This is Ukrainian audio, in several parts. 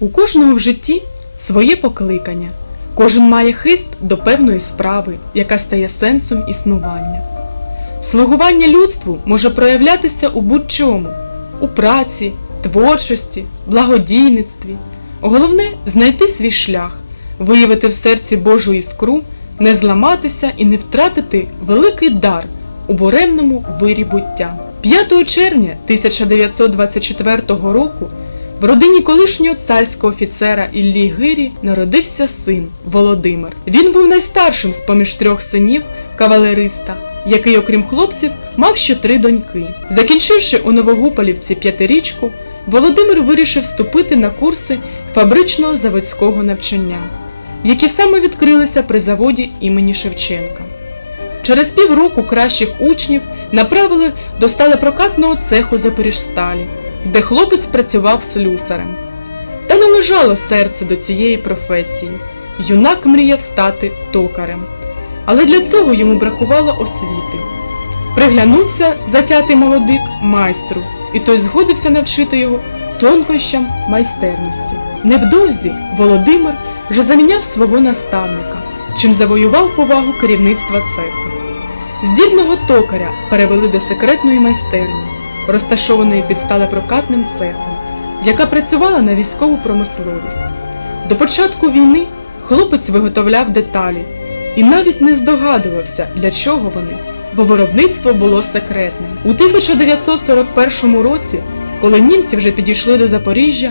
У кожного в житті своє покликання. Кожен має хист до певної справи, яка стає сенсом існування. Слугування людству може проявлятися у будь-чому у праці, творчості, благодійництві. Головне знайти свій шлях, виявити в серці Божу іскру, не зламатися і не втратити великий дар у буремному вирі буття. 5 червня 1924 року в родині колишнього царського офіцера Іллі Гирі народився син Володимир. Він був найстаршим з поміж трьох синів кавалериста, який, окрім хлопців, мав ще три доньки. Закінчивши у Новогупалівці п'ятирічку, Володимир вирішив вступити на курси фабричного заводського навчання, які саме відкрилися при заводі імені Шевченка. Через півроку кращих учнів направили до сталепрокатного цеху Запоріжсталі, де хлопець працював слюсарем. Та не лежало серце до цієї професії. Юнак мріяв стати токарем. Але для цього йому бракувало освіти. Приглянувся затятий молодик майстру, і той згодився навчити його тонкощам майстерності. Невдовзі Володимир вже заміняв свого наставника, чим завоював повагу керівництва цеху. Здібного токаря перевели до секретної майстерні, розташованої під сталепрокатним цехом, яка працювала на військову промисловість. До початку війни хлопець виготовляв деталі і навіть не здогадувався, для чого вони, бо виробництво було секретним. У 1941 році, коли німці вже підійшли до Запоріжжя,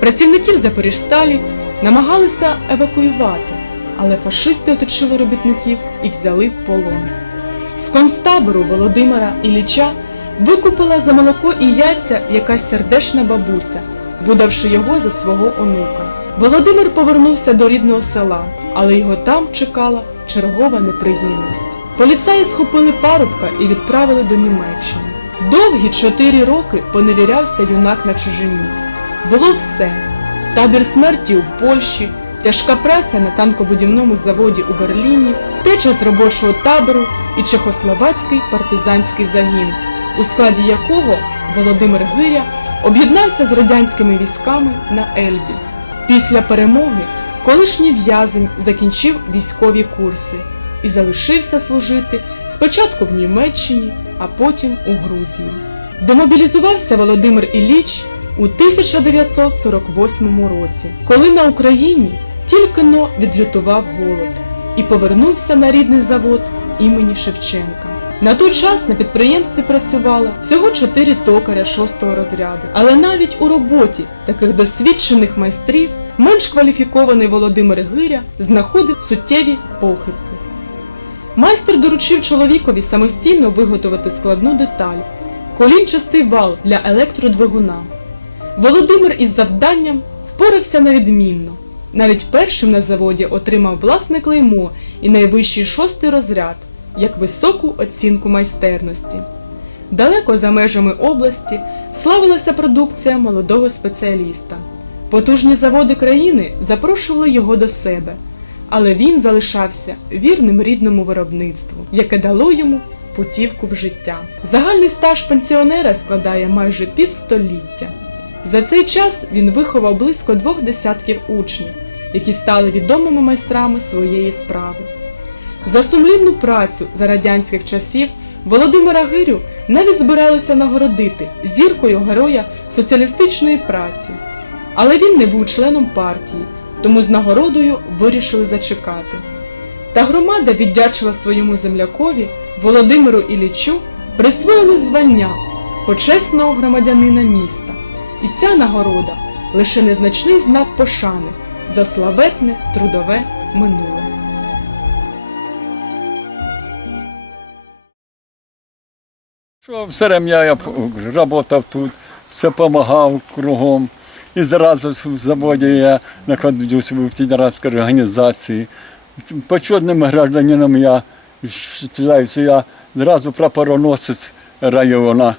працівників Запоріжсталі намагалися евакуювати, але фашисти оточили робітників і взяли в полон. З концтабору Володимира Ілліча викупила за молоко і яйця якась сердешна бабуся, видавши його за свого онука. Володимир повернувся до рідного села, але його там чекала чергова неприємність. Поліцаї схопили парубка і відправили до Німеччини. Довгі чотири роки поневірявся юнак на чужині. Було все: табір смерті у Польщі, тяжка праця на танкобудівному заводі у Берліні, теча з робочого табору і чехословацький партизанський загін, у складі якого Володимир Гиря об'єднався з радянськими військами на Ельбі. Після перемоги колишній в'язень закінчив військові курси і залишився служити спочатку в Німеччині, а потім у Грузії. Демобілізувався Володимир Ілліч у 1948 році, коли на Україні тільки но відлютував голод і повернувся на рідний завод імені Шевченка. На той час на підприємстві працювало всього чотири токаря шостого розряду, але навіть у роботі таких досвідчених майстрів менш кваліфікований Володимир Гиря знаходив суттєві похибки. Майстер доручив чоловікові самостійно виготовити складну деталь колінчастий вал для електродвигуна. Володимир із завданням впорався невідмінно. Навіть першим на заводі отримав власне клеймо і найвищий шостий розряд як високу оцінку майстерності. Далеко за межами області славилася продукція молодого спеціаліста. Потужні заводи країни запрошували його до себе, але він залишався вірним рідному виробництву, яке дало йому путівку в життя. Загальний стаж пенсіонера складає майже півстоліття. За цей час він виховав близько двох десятків учнів, які стали відомими майстрами своєї справи. За сумлінну працю за радянських часів Володимира Гирю навіть збиралися нагородити зіркою героя соціалістичної праці. Але він не був членом партії, тому з нагородою вирішили зачекати. Та громада віддячила своєму землякові Володимиру Іллічу присвоїли звання почесного громадянина міста. І ця нагорода лише незначний знак пошани за славетне трудове минуле. Все время я працював тут, все допомагав кругом. І зразу в заводі я знаходився в федеральській організації. Почетним гражданином я вважаюся, я зразу прапороносець району.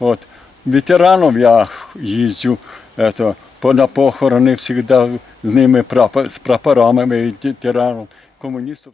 От. Ветеранів я їздю это, по на похорони завжди з ними з прапорами ветеранів, комуністів.